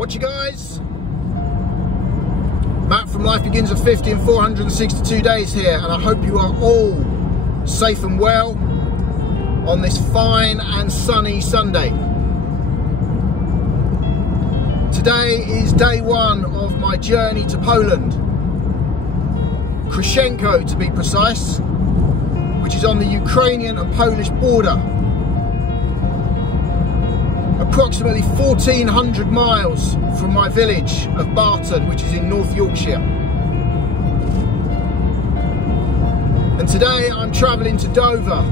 What you guys? Matt from Life Begins at 50 and 462 days here, and I hope you are all safe and well on this fine and sunny Sunday. Today is day one of my journey to Poland, Kroscienko to be precise, which is on the Ukrainian and Polish border. Approximately 1,400 miles from my village of Barton, which is in North Yorkshire. And today I'm travelling to Dover,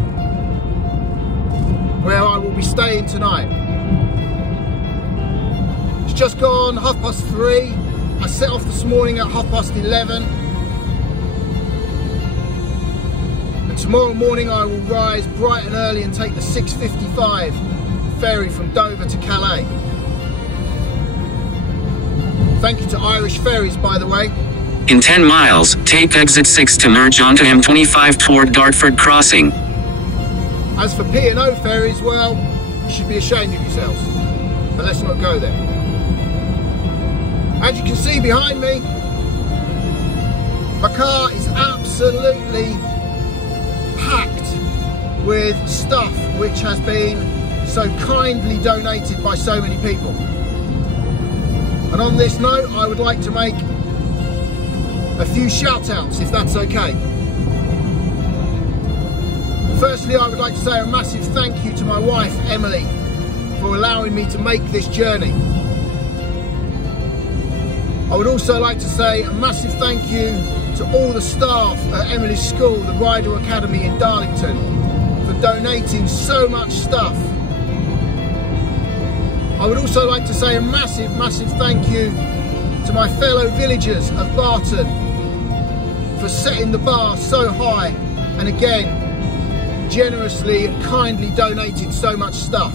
where I will be staying tonight. It's just gone 3:30. I set off this morning at 11:30. And tomorrow morning I will rise bright and early and take the 6:55 ferry from Dover to Calais. Thank you to Irish Ferries, by the way. In 10 miles, take exit 6 to merge onto M25 toward Dartford Crossing. As for P&O ferries, well, you should be ashamed of yourselves. But let's not go there. As you can see behind me, my car is absolutely packed with stuff which has been so kindly donated by so many people. And on this note, I would like to make a few shout outs, if that's okay. Firstly, I would like to say a massive thank you to my wife Emily for allowing me to make this journey. I would also like to say a massive thank you to all the staff at Emily's school, the Rider Academy in Darlington, for donating so much stuff. I would also like to say a massive thank you to my fellow villagers of Barton for setting the bar so high and again generously and kindly donating so much stuff.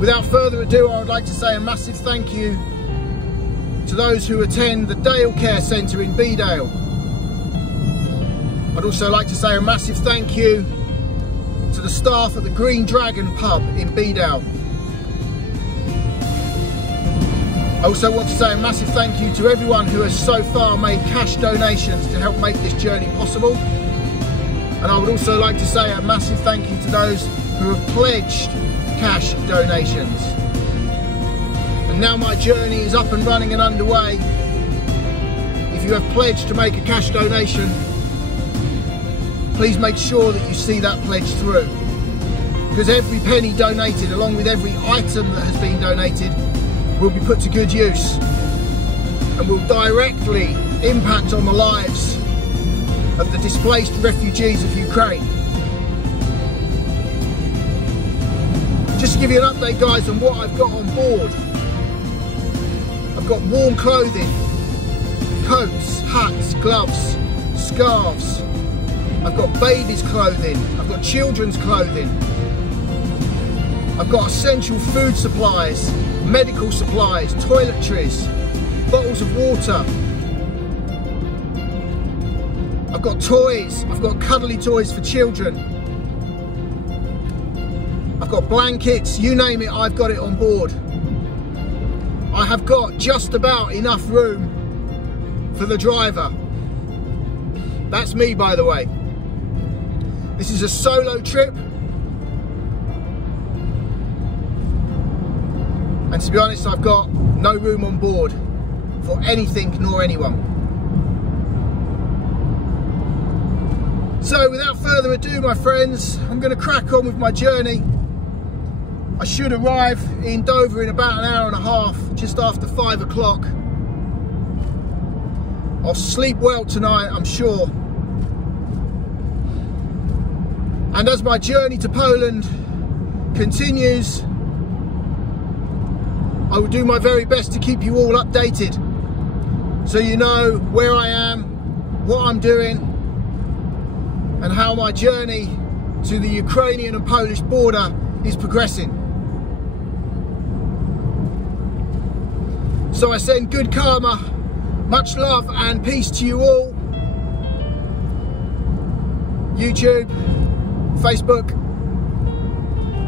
Without further ado, I would like to say a massive thank you to those who attend the Dale Care Centre in Bedale. I'd also like to say a massive thank you to the staff at the Green Dragon pub in Bedale. I also want to say a massive thank you to everyone who has so far made cash donations to help make this journey possible. And I would also like to say a massive thank you to those who have pledged cash donations. And now my journey is up and running and underway. If you have pledged to make a cash donation, please make sure that you see that pledge through, because every penny donated, along with every item that has been donated, will be put to good use and will directly impact on the lives of the displaced refugees of Ukraine. Just to give you an update, guys, on what I've got on board. I've got warm clothing, coats, hats, gloves, scarves. I've got babies' clothing, I've got children's clothing, I've got essential food supplies, medical supplies, toiletries, bottles of water. I've got toys, I've got cuddly toys for children. I've got blankets, you name it, I've got it on board. I have got just about enough room for the driver. That's me, by the way. This is a solo trip, and to be honest, I've got no room on board for anything nor anyone. So without further ado, my friends, I'm going to crack on with my journey. I should arrive in Dover in about an hour and a half, just after 5 o'clock. I'll sleep well tonight, I'm sure. And as my journey to Poland continues, I will do my very best to keep you all updated, so you know where I am, what I'm doing, and how my journey to the Ukrainian and Polish border is progressing. So I send good karma, much love and peace to you all. YouTube, Facebook,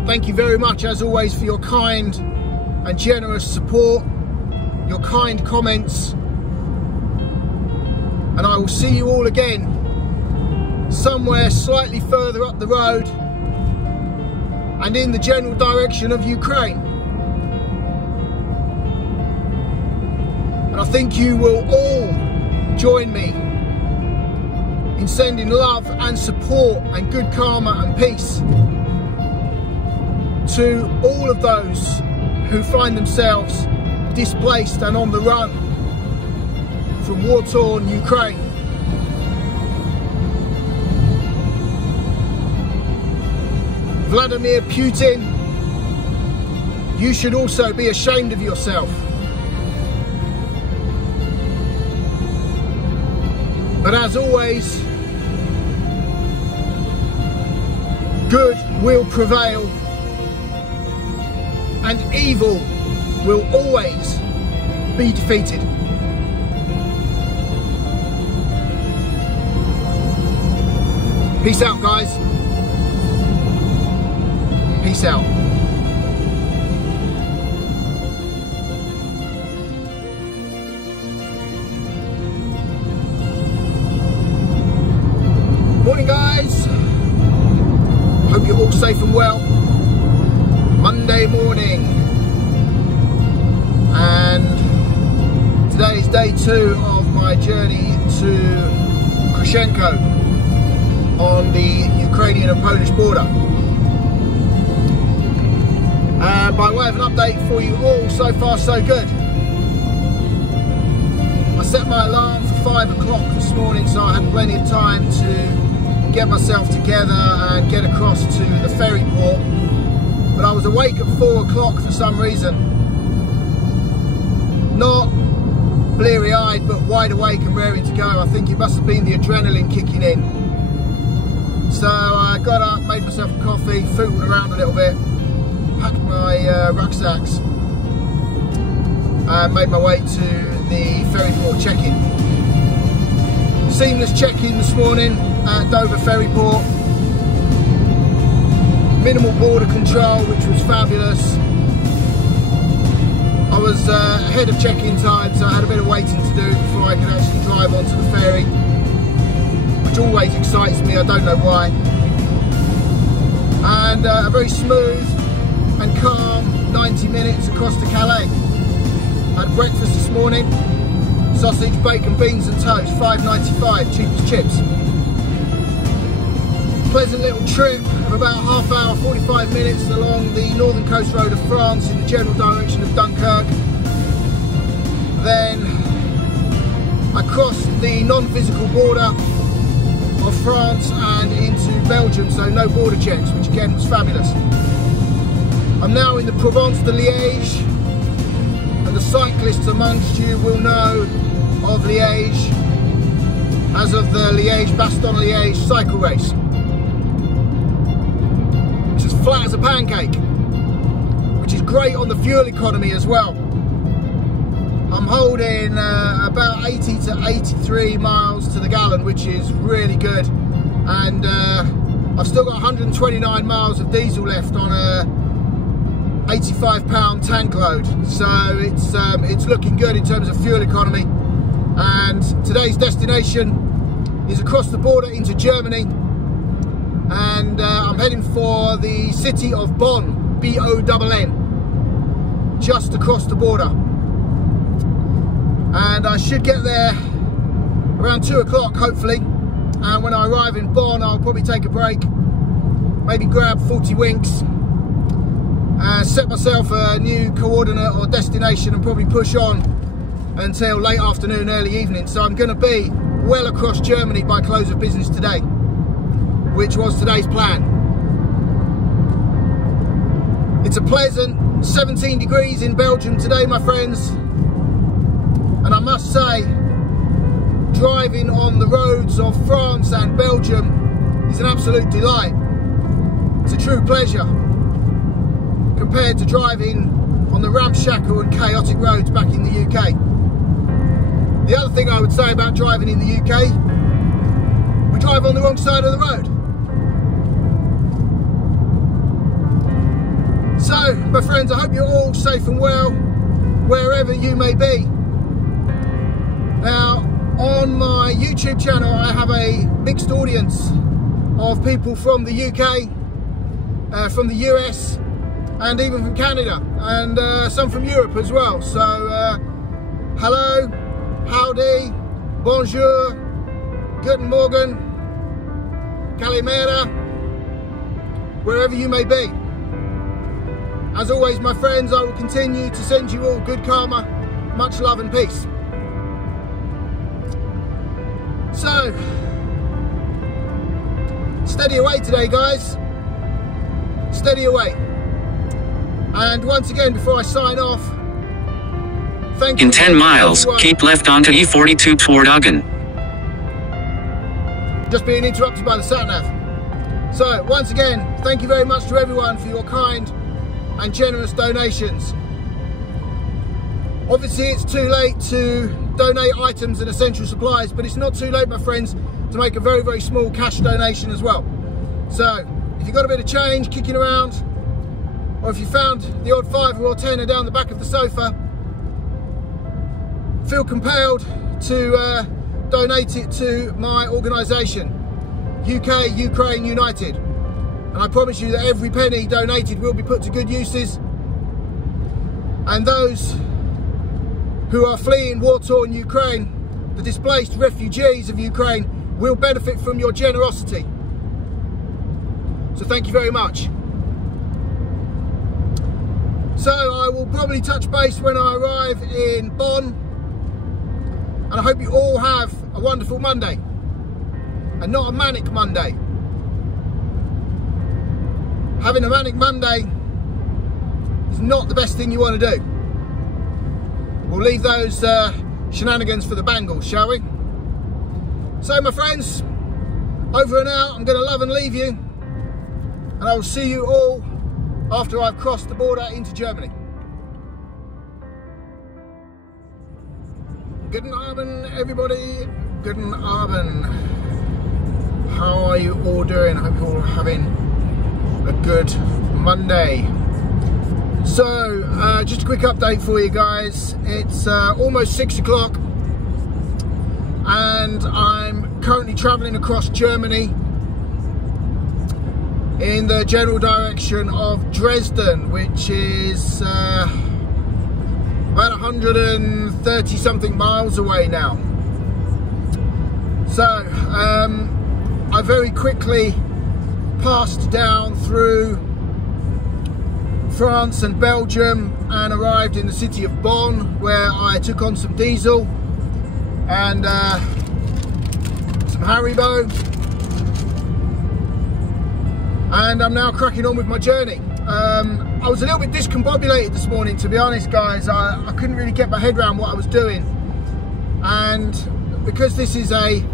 Thank you very much, as always, for your kind and generous support, your kind comments, and I will see you all again somewhere slightly further up the road and in the general direction of Ukraine. And I think you will all join me in sending love and support and good karma and peace to all of those who find themselves displaced and on the run from war-torn Ukraine. Vladimir Putin, you should also be ashamed of yourself. But as always, good will prevail and evil will always be defeated. Peace out, guys. Peace out. Morning, guys. Hope you're all safe and well. Monday morning, and today is day 2 of my journey to Kroscienko on the Ukrainian and Polish border. And by way of an update for you all, so far so good. I set my alarm for 5 o'clock this morning, so I had plenty of time to get myself together and get across to the ferry port. But I was awake at 4 o'clock for some reason. Not bleary-eyed, but wide awake and raring to go. I think it must have been the adrenaline kicking in. So I got up, made myself a coffee, footled around a little bit, packed my rucksacks, and made my way to the ferry port check-in. Seamless check-in this morning at Dover ferry port. Minimal border control, which was fabulous. I was ahead of check-in time, so I had a bit of waiting to do before I could actually drive onto the ferry, which always excites me, I don't know why. And a very smooth and calm 90 minutes across to Calais. I had breakfast this morning, sausage, bacon, beans and toast, $5.95, cheap as chips. Pleasant little trip of about half hour, 45 minutes along the northern coast road of France in the general direction of Dunkirk. Then I crossed the non-physical border of France and into Belgium, so no border checks, which again was fabulous. I'm now in the Provence de Liège, and the cyclists amongst you will know of Liège as of the Liège-Bastogne-Liège cycle race. It's as flat as a pancake, which is great on the fuel economy as well. I'm holding about 80 to 83 miles to the gallon, which is really good, and I've still got 129 miles of diesel left on a 85-pound tank load, so it's looking good in terms of fuel economy. And today's destination is across the border into Germany, and I'm heading for the city of Bonn, B-O-N-N, just across the border. And I should get there around 2 o'clock, hopefully. And when I arrive in Bonn, I'll probably take a break, maybe grab 40 winks, set myself a new coordinate or destination, and probably push on until late afternoon, early evening. So I'm going to be well across Germany by close of business today, which was today's plan. It's a pleasant 17 degrees in Belgium today, my friends. And I must say, driving on the roads of France and Belgium is an absolute delight. It's a true pleasure compared to driving on the ramshackle and chaotic roads back in the UK. The other thing I would say about driving in the UK, we drive on the wrong side of the road. friends, I hope you're all safe and well, wherever you may be. Now, on my YouTube channel, I have a mixed audience of people from the UK, from the US, and even from Canada, and some from Europe as well. So, hello, howdy, bonjour, guten morgen, kalimera, wherever you may be. As always, my friends, I will continue to send you all good karma, much love and peace. So, steady away today, guys. Steady away. And once again, before I sign off, thank you. In 10 miles, keep left onto E42 toward Uggan. Just being interrupted by the sat-nav. So, once again, thank you very much to everyone for your kind and generous donations. Obviously, it's too late to donate items and essential supplies, but it's not too late, my friends, to make a very, very small cash donation as well. So, if you've got a bit of change kicking around, or if you found the odd £5 or £10 down the back of the sofa, feel compelled to donate it to my organisation, UK Ukraine United. And I promise you that every penny donated will be put to good uses. And those who are fleeing war-torn Ukraine, the displaced refugees of Ukraine, will benefit from your generosity. So thank you very much. So I will probably touch base when I arrive in Bonn. And I hope you all have a wonderful Monday. And not a manic Monday. Having a manic Monday is not the best thing you want to do. We'll leave those shenanigans for the Bangles, shall we? So, my friends, over and out. I'm going to love and leave you. And I will see you all after I've crossed the border into Germany. Guten Abend, everybody. Guten Abend. How are you all doing? I hope you're all having a good Monday. So, just a quick update for you guys. It's almost 6 o'clock and I'm currently travelling across Germany in the general direction of Dresden, which is about 130 something miles away now. So, I very quickly passed down through France and Belgium and arrived in the city of Bonn, where I took on some diesel and some Haribo, and I'm now cracking on with my journey. I was a little bit discombobulated this morning, to be honest, guys. I couldn't really get my head around what I was doing, and because this is a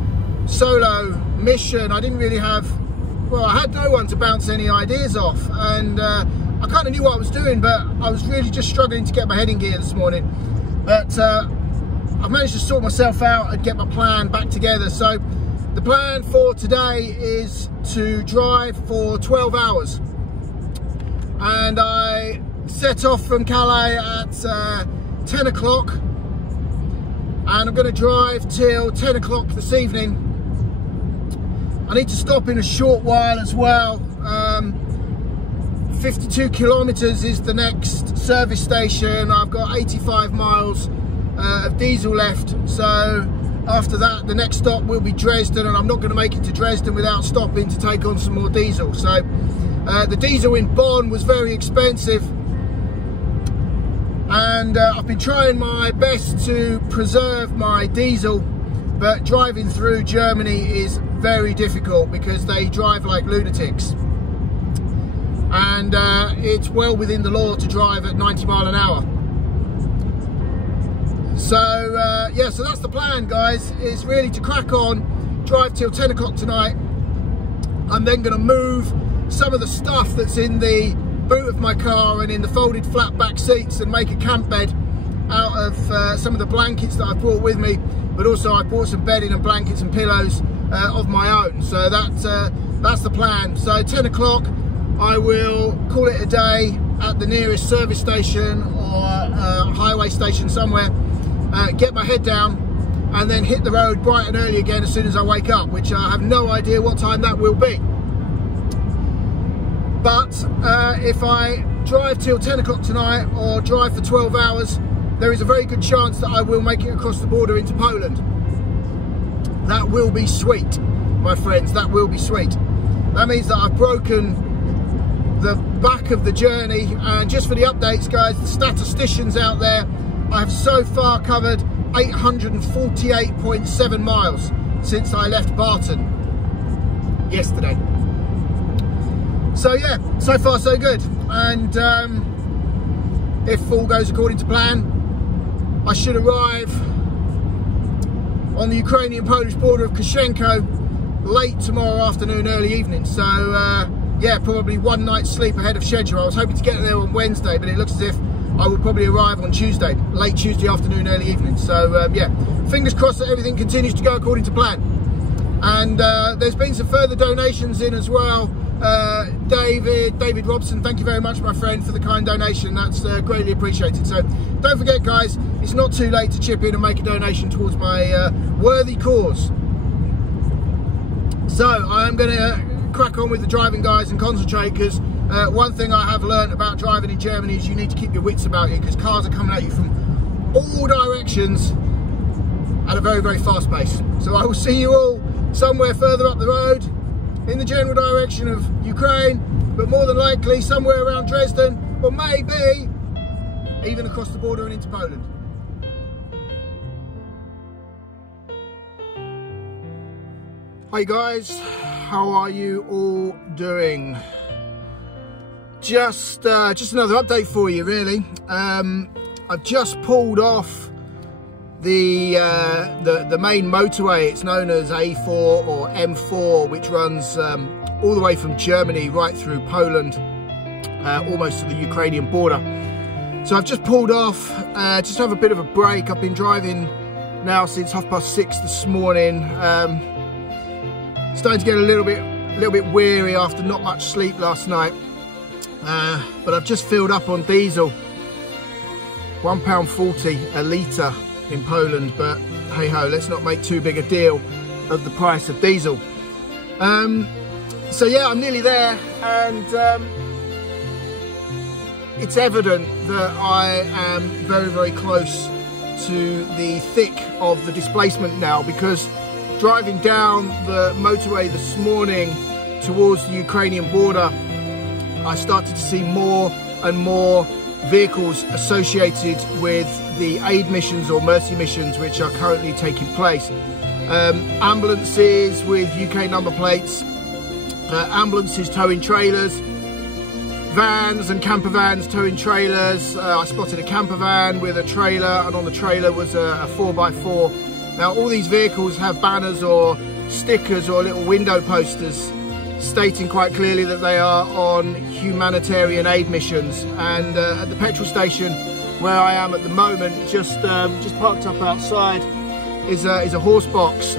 solo mission, I didn't really have, well, I had no one to bounce any ideas off, and I kind of knew what I was doing, but I was really just struggling to get my head in gear this morning. But I've managed to sort myself out and get my plan back together. So the plan for today is to drive for 12 hours. And I set off from Calais at 10 o'clock. And I'm going to drive till 10 o'clock this evening. I need to stop in a short while as well. 52 kilometers is the next service station. I've got 85 miles of diesel left. So after that, the next stop will be Dresden, and I'm not going to make it to Dresden without stopping to take on some more diesel. So the diesel in Bonn was very expensive, and I've been trying my best to preserve my diesel, but driving through Germany is very difficult because they drive like lunatics. And it's well within the law to drive at 90 miles an hour. So yeah, so that's the plan, guys, is really to crack on, drive till 10 o'clock tonight. I'm then going to move some of the stuff that's in the boot of my car and in the folded flat back seats and make a camp bed out of some of the blankets that I brought with me, but also I brought some bedding and blankets and pillows of my own. So that's the plan. So 10 o'clock I will call it a day, at the nearest service station or highway station somewhere, get my head down, and then hit the road bright and early again as soon as I wake up, which I have no idea what time that will be. But if I drive till 10 o'clock tonight or drive for 12 hours, there is a very good chance that I will make it across the border into Poland. That will be sweet, my friends, that will be sweet. That means that I've broken the back of the journey, and just for the updates, guys, the statisticians out there, I have so far covered 848.7 miles since I left Barton yesterday. So yeah, so far so good. And if all goes according to plan, I should arrive on the Ukrainian-Polish border of Kroscienko late tomorrow afternoon, early evening. So yeah, probably one night's sleep ahead of schedule. I was hoping to get there on Wednesday, but it looks as if I will probably arrive on Tuesday, late Tuesday afternoon, early evening. So yeah, fingers crossed that everything continues to go according to plan. And there's been some further donations in as well. David Robson, thank you very much, my friend, for the kind donation. That's greatly appreciated. So don't forget, guys, it's not too late to chip in and make a donation towards my worthy cause. So I'm going to crack on with the driving, guys, and concentrate, because one thing I have learned about driving in Germany is you need to keep your wits about you, because cars are coming at you from all directions at a very, very fast pace. So I will see you all somewhere further up the road in the general direction of Ukraine, but more than likely somewhere around Dresden, or maybe even across the border and into Poland. Hi guys, how are you all doing? Just another update for you, really. I've just pulled off the main motorway. It's known as A4 or M4, which runs all the way from Germany right through Poland, almost to the Ukrainian border. So I've just pulled off, just to have a bit of a break. I've been driving now since 6:30 this morning. Starting to get a little bit weary after not much sleep last night. But I've just filled up on diesel, £1.40 a litre in Poland, but hey ho, let's not make too big a deal of the price of diesel. So yeah, I'm nearly there, and it's evident that I am very, very close to the thick of the displacement now, because driving down the motorway this morning towards the Ukrainian border, I started to see more and more vehicles associated with the aid missions or mercy missions which are currently taking place. Ambulances with UK number plates, ambulances towing trailers, vans and camper vans towing trailers. I spotted a camper van with a trailer, and on the trailer was a 4x4. Now all these vehicles have banners or stickers or little window posters stating quite clearly that they are on humanitarian aid missions. And at the petrol station where I am at the moment, just parked up outside, is a horse box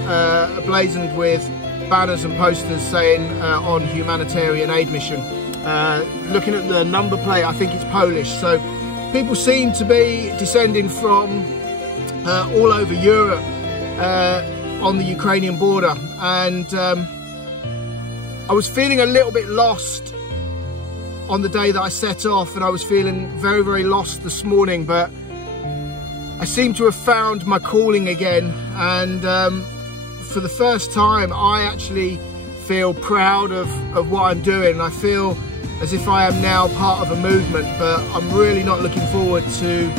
blazoned with banners and posters saying on humanitarian aid mission. Looking at the number plate, I think it's Polish. So people seem to be descending from all over Europe on the Ukrainian border, and I was feeling a little bit lost on the day that I set off, and I was feeling very, very lost this morning, but I seem to have found my calling again, and for the first time I actually feel proud of what I'm doing. I feel as if I am now part of a movement, but I'm really not looking forward to,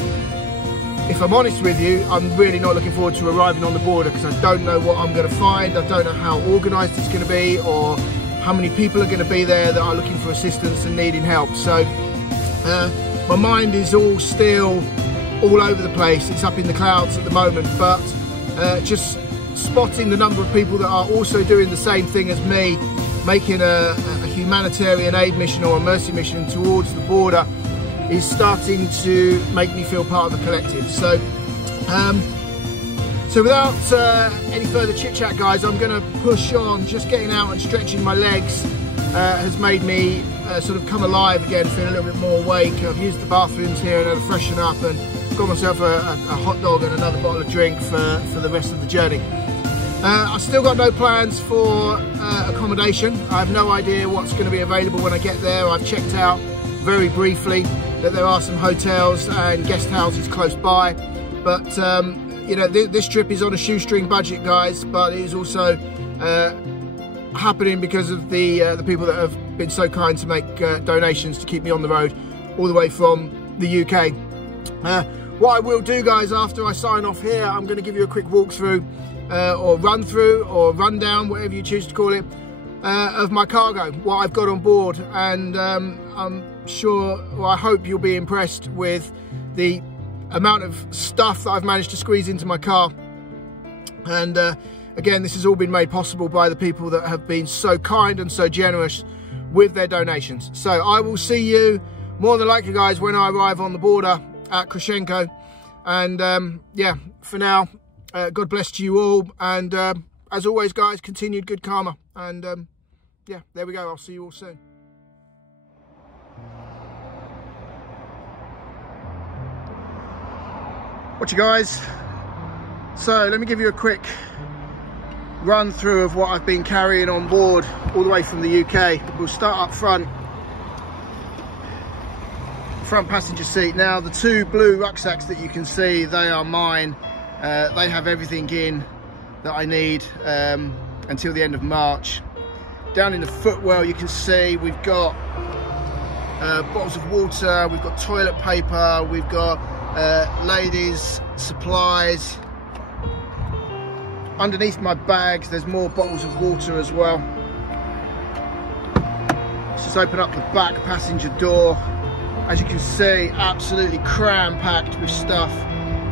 if I'm honest with you, I'm really not looking forward to arriving on the border, because I don't know what I'm going to find. I don't know how organised it's going to be, or how many people are going to be there that are looking for assistance and needing help. So my mind is all still all over the place. It's up in the clouds at the moment, but just spotting the number of people that are also doing the same thing as me, making a humanitarian aid mission or a mercy mission towards the border, is starting to make me feel part of the collective. So without any further chit chat, guys, I'm going to push on, just getting out and stretching my legs has made me sort of come alive again, feel a little bit more awake. I've used the bathrooms here and had to freshen up and got myself a hot dog and another bottle of drink for the rest of the journey. I've still got no plans for accommodation. I have no idea what's going to be available when I get there. I've checked out very briefly that there are some hotels and guest houses close by, but you know, this trip is on a shoestring budget, guys, but it is also happening because of the people that have been so kind to make donations to keep me on the road all the way from the UK. What I will do, guys, after I sign off here, I'm going to give you a quick walkthrough or run through or rundown, whatever you choose to call it, of my cargo, what I've got on board, and I'm sure, well, I hope you'll be impressed with the amount of stuff that I've managed to squeeze into my car. And again, this has all been made possible by the people that have been so kind and so generous with their donations. So I will see you more than likely, guys, when I arrive on the border at Kroscienko. And yeah, for now, God bless to you all, and as always, guys, continued good karma. And yeah, there we go. I'll see you all soon. Watch you guys. So let me give you a quick run through of what I've been carrying on board all the way from the UK. We'll start up front passenger seat. Now, the two blue rucksacks that you can see, they are mine. They have everything in that I need until the end of March. Down in the footwell, you can see we've got bottles of water, we've got toilet paper, we've got ladies' supplies. Underneath my bags, there's more bottles of water as well. Let's just open up the back passenger door. As you can see, absolutely cram-packed with stuff.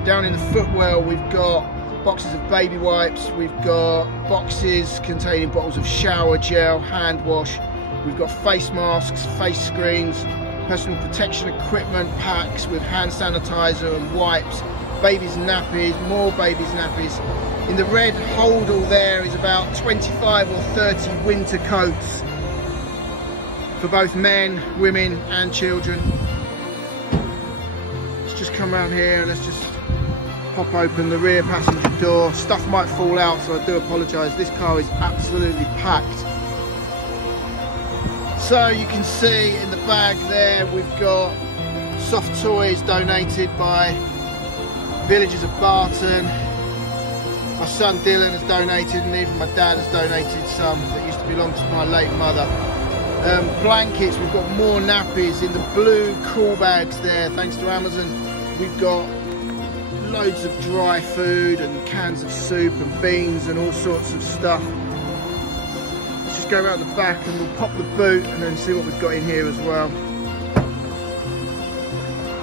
Down in the footwell, we've got boxes of baby wipes, we've got boxes containing bottles of shower gel, hand wash, we've got face masks, face screens, personal protection equipment packs with hand sanitizer and wipes, babies' nappies, more babies' nappies. In the red holdall there is about 25 or 30 winter coats for both men, women and children. Let's just come around here and let's just pop open the rear passenger door. Stuff might fall out, so I do apologise. This car is absolutely packed. So you can see in the bag there we've got soft toys donated by villagers of Barton. My son Dylan has donated, and even my dad has donated some that used to belong to my late mother. Blankets, we've got more nappies in the blue cool bags there, thanks to Amazon. We've got loads of dry food and cans of soup and beans and all sorts of stuff. Let's just go around the back and we'll pop the boot and then see what we've got in here as well.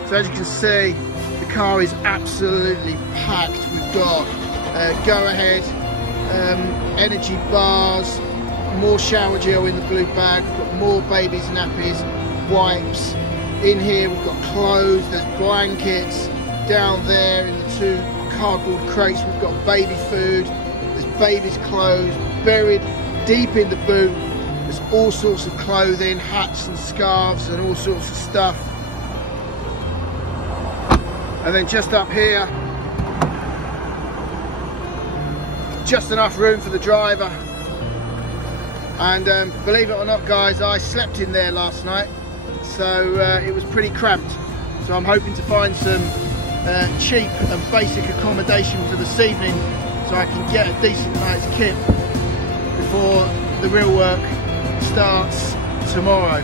So as you can see, the car is absolutely packed. We've got Go Ahead, energy bars, more shower gel in the blue bag, we've got more babies' nappies, wipes. In here we've got clothes, there's blankets. Down there in the two cardboard crates we've got baby food, there's babies' clothes. Buried deep in the boot, there's all sorts of clothing, hats and scarves and all sorts of stuff. And then just up here, just enough room for the driver. And believe it or not, guys, I slept in there last night, so it was pretty cramped. So I'm hoping to find some cheap and basic accommodation for this evening, so I can get a decent night's kip before the real work starts tomorrow.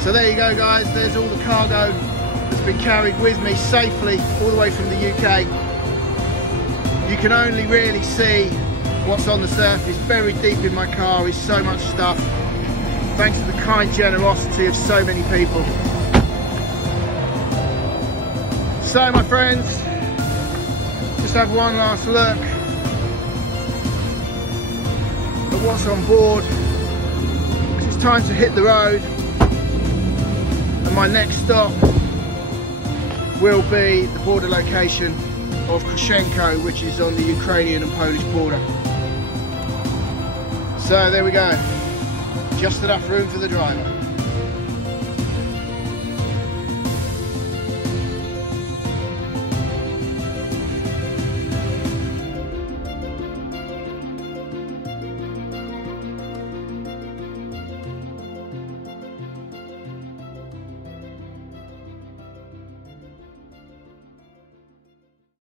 So there you go, guys, there's all the cargo that's been carried with me safely all the way from the UK. You can only really see what's on the surface. Buried deep in my car is so much stuff, thanks to the kind generosity of so many people. So my friends, just have one last look at what's on board. It's time to hit the road, and my next stop will be the border location of Kroscienko, which is on the Ukrainian and Polish border. So there we go. just enough room for the driver.